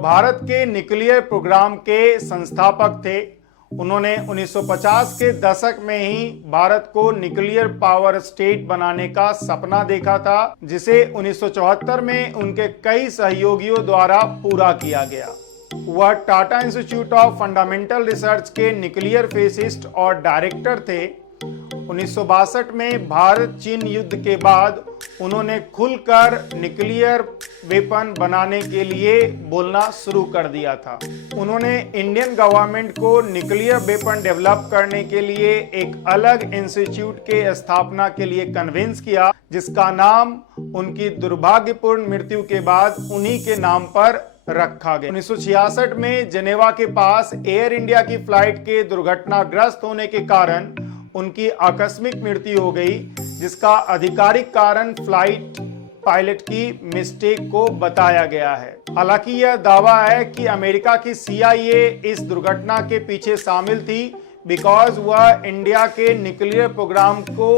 भारत के nuclear programme के संस्थापक थे। उन्होंने 1950 के दशक में ही भारत को न्यूक्लियर पावर स्टेट बनाने का सपना देखा था, जिसे 1974 में उनके कई सहयोगियों द्वारा पूरा किया गया। वह Tata institute of fundamental research के न्यूक्लियर फिजिसिस्ट और डायरेक्टर थे। 1962 में भारत चीन युद्ध के बाद उन्होंने खुलकर न्यूक्लियर वेपन बनाने के लिए बोलना शुरू कर दिया था। उन्होंने इंडियन गवर्नमेंट को न्यूक्लियर वेपन डेवलप करने के लिए एक अलग इंस्टीट्यूट के स्थापना के लिए कन्विंस किया, जिसका नाम उनकी दुर्भाग्यपूर्ण मृत्यु के बाद उन्हीं के नाम पर रखा गया। 1966 में जेनेवा के पास एयर इंडिया की फ्लाइट के दुर्घटनाग्रस्त होने के कारण उनकी आकस्मिक मृत्यु हो गई, जिसका आधिकारिक कारण फ्लाइट पायलट की मिस्टेक को बताया गया है। हालांकि यह दावा है कि अमेरिका की CIA इस दुर्घटना के पीछे शामिल थी, बिकॉज वह इंडिया के न्यूक्लियर प्रोग्राम को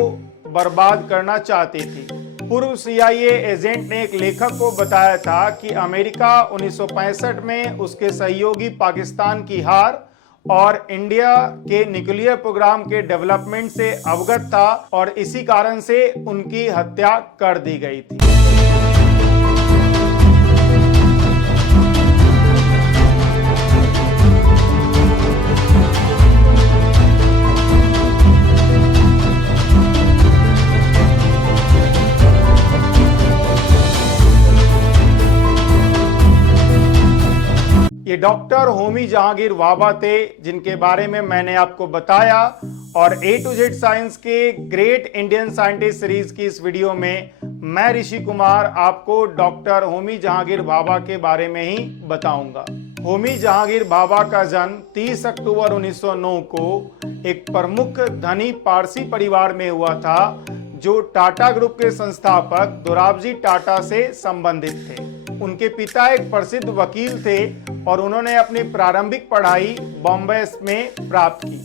बर्बाद करना चाहती थी। पूर्व CIA एजेंट ने एक लेखक को बताया था कि अमेरिका 1965 में उसके सहयोगी पाकिस्तान की हार और इंडिया के न्यूक्लियर प्रोग्राम के डेवलपमेंट से अवगत था और इसी कारण से उनकी हत्या कर दी गई थी। ये डॉक्टर होमी जहांगीर भाभा थे, जिनके बारे में मैंने आपको बताया, और A to Z साइंस के ग्रेट इंडियन साइंटिस्ट सीरीज की इस वीडियो में मैं ऋषि कुमार आपको डॉक्टर होमी जहांगीर भाभा के बारे में ही बताऊंगा। होमी जहांगीर भाभा का जन्म 30 अक्टूबर 1909 को एक प्रमुख धनी पारसी परिवार में हुआ था, जो टाटा ग्रुप के संस्थापक दोराबजी टाटा से संबंधित थे। उनके पिता एक प्रसिद्ध वकील थे और उन्होंने अपनी प्रारंभिक पढ़ाई बॉम्बे में प्राप्त की।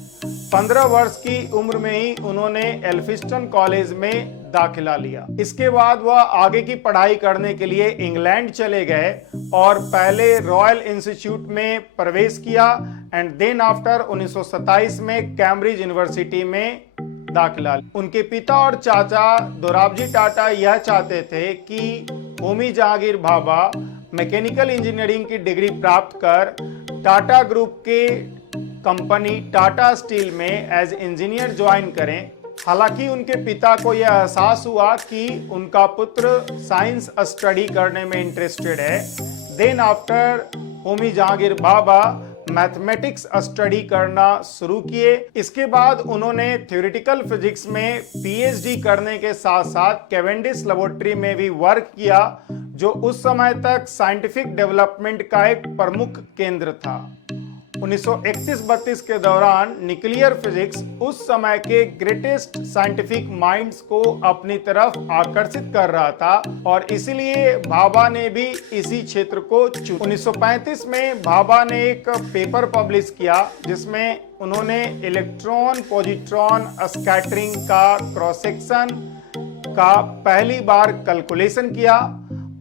15 वर्ष की उम्र में ही उन्होंने एल्फिस्टन कॉलेज में दाखिला लिया। इसके बाद वह आगे की पढ़ाई करने के लिए इंग्लैंड चले गए और पहले रॉयल इंस्टीट्यूट में प्रवेश किया एंड देन आफ्टर 1927 में कैम्ब्रिज यूनिवर्सिटी में दाखिला लिया। उनके पिता और चाचा दोराबजी टाटा यह चाहते थे कि होमी जहांगीर भाभा मैकेनिकल इंजीनियरिंग की डिग्री प्राप्त कर टाटा ग्रुप के कंपनी टाटा स्टील में एज इंजीनियर ज्वाइन करें। हालांकि उनके पिता को यह एहसास हुआ कि उनका पुत्र साइंस स्टडी करने में इंटरेस्टेड है। Then after Homi Jehangir Bhabha mathematics study करना शुरू किए। इसके बाद उन्होंने थ्योरेटिकल फिजिक्स में PhD करने के साथ साथ कैवेंडिश लेबोरेटरी में भी वर्क किया, जो उस समय तक साइंटिफिक डेवलपमेंट का एक प्रमुख केंद्र था। 1931-32 के दौरान न्यूक्लियर फिजिक्स उस समय के ग्रेटेस्ट साइंटिफिक माइंड्स को अपनी तरफ आकर्षित कर रहा था और इसीलिए भाभा ने भी इसी क्षेत्र को चुना। 1935 में भाभा ने एक पेपर पब्लिश किया, जिसमें उन्होंने इलेक्ट्रॉन पॉजिट्रॉन स्कैटरिंग का क्रॉस सेक्शन का पहली बार कैलकुलेशन किया।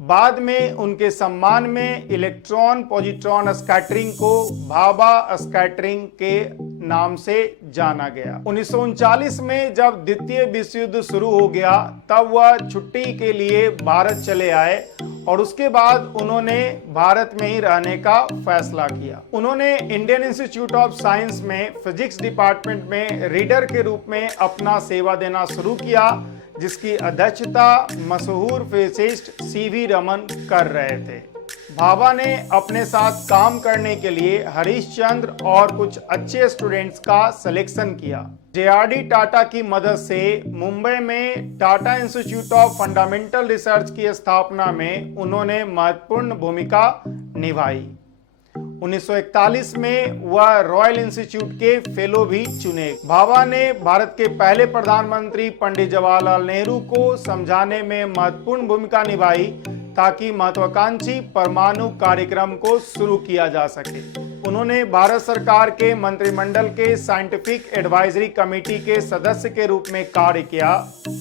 बाद में उनके सम्मान में इलेक्ट्रॉन पॉजिट्रॉन स्कैटरिंग को भाभा स्कैटरिंग के नाम से जाना गया। 1939 में जब द्वितीय विश्व युद्ध शुरू हो गया, तब वह छुट्टी के लिए भारत चले आए और उसके बाद उन्होंने भारत में ही रहने का फैसला किया। उन्होंने इंडियन इंस्टीट्यूट ऑफ साइंस में फिजिक्स डिपार्टमेंट में रीडर के रूप में अपना सेवा देना शुरू किया, जिसकी अध्यक्षता मशहूर फिजिसिस्ट CV रमन कर रहे थे। भाभा ने अपने साथ काम करने के लिए हरीशचंद्र और कुछ अच्छे स्टूडेंट्स का सिलेक्शन किया। JRD टाटा की मदद से मुंबई में Tata institute of fundamental research की स्थापना में उन्होंने महत्वपूर्ण भूमिका निभाई। 1941 में वह रॉयल इंस्टीट्यूट के फेलो भी चुने। भाभा ने भारत के पहले प्रधानमंत्री पंडित जवाहरलाल नेहरू को समझाने में महत्वपूर्ण भूमिका निभाई, ताकि महत्वाकांक्षी परमाणु कार्यक्रम को शुरू किया जा सके। उन्होंने भारत सरकार के मंत्रिमंडल के साइंटिफिक एडवाइजरी कमेटी के सदस्य के रूप में कार्य किया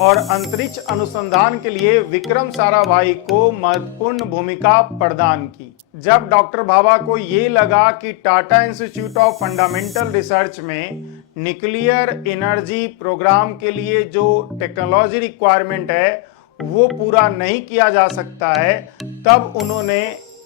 और अंतरिक्ष अनुसंधान के लिए विक्रम साराभाई को महत्वपूर्ण भूमिका प्रदान की। जब डॉक्टर भाभा को ये लगा कि Tata institute of fundamental research में न्यूक्लियर एनर्जी प्रोग्राम के लिए जो टेक्नोलॉजी रिक्वायरमेंट है वो पूरा नहीं किया जा सकता है, तब उन्होंने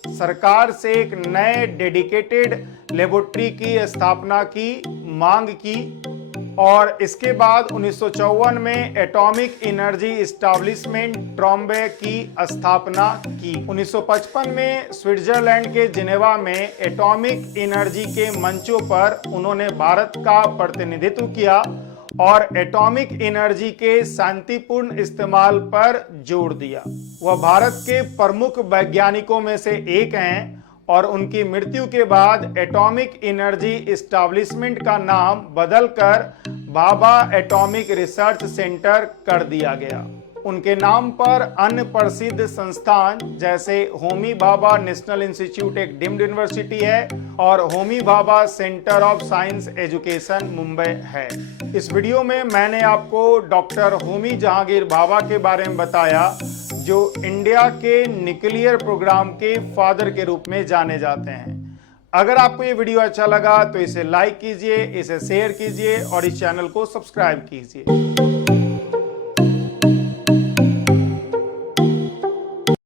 सरकार से एक नए डेडिकेटेड लेबोरेटरी की स्थापना की मांग की और इसके बाद 1954 में एटॉमिक एनर्जी एस्टैब्लिशमेंट ट्रॉम्बे की स्थापना की। 1955 में स्विट्जरलैंड के जिनेवा में एटॉमिक एनर्जी के मंचों पर उन्होंने भारत का प्रतिनिधित्व किया और एटॉमिक एनर्जी के शांतिपूर्ण इस्तेमाल पर जोर दिया। वह भारत के प्रमुख वैज्ञानिकों में से एक हैं और उनकी मृत्यु के बाद एटॉमिक एनर्जी एस्टैब्लिशमेंट का नाम बदलकर भाभा एटॉमिक रिसर्च सेंटर कर दिया गया। उनके नाम पर अन्य प्रसिद्ध संस्थान जैसे होमी भाभा नेशनल इंस्टीट्यूट एक डीम्ड यूनिवर्सिटी है और Homi Bhabha centre of science education Mumbai है। इस वीडियो में मैंने आपको डॉक्टर होमी जहांगीर भाभा के बारे में बताया जो इंडिया के न्यूक्लियर प्रोग्राम के फादर के रूप में जाने जाते हैं। अगर आपको ये वीडियो अच्छा लगा तो इसे लाइक कीजिए, इसे शेयर कीजिए और इस चैनल को सब्सक्राइब कीजिए।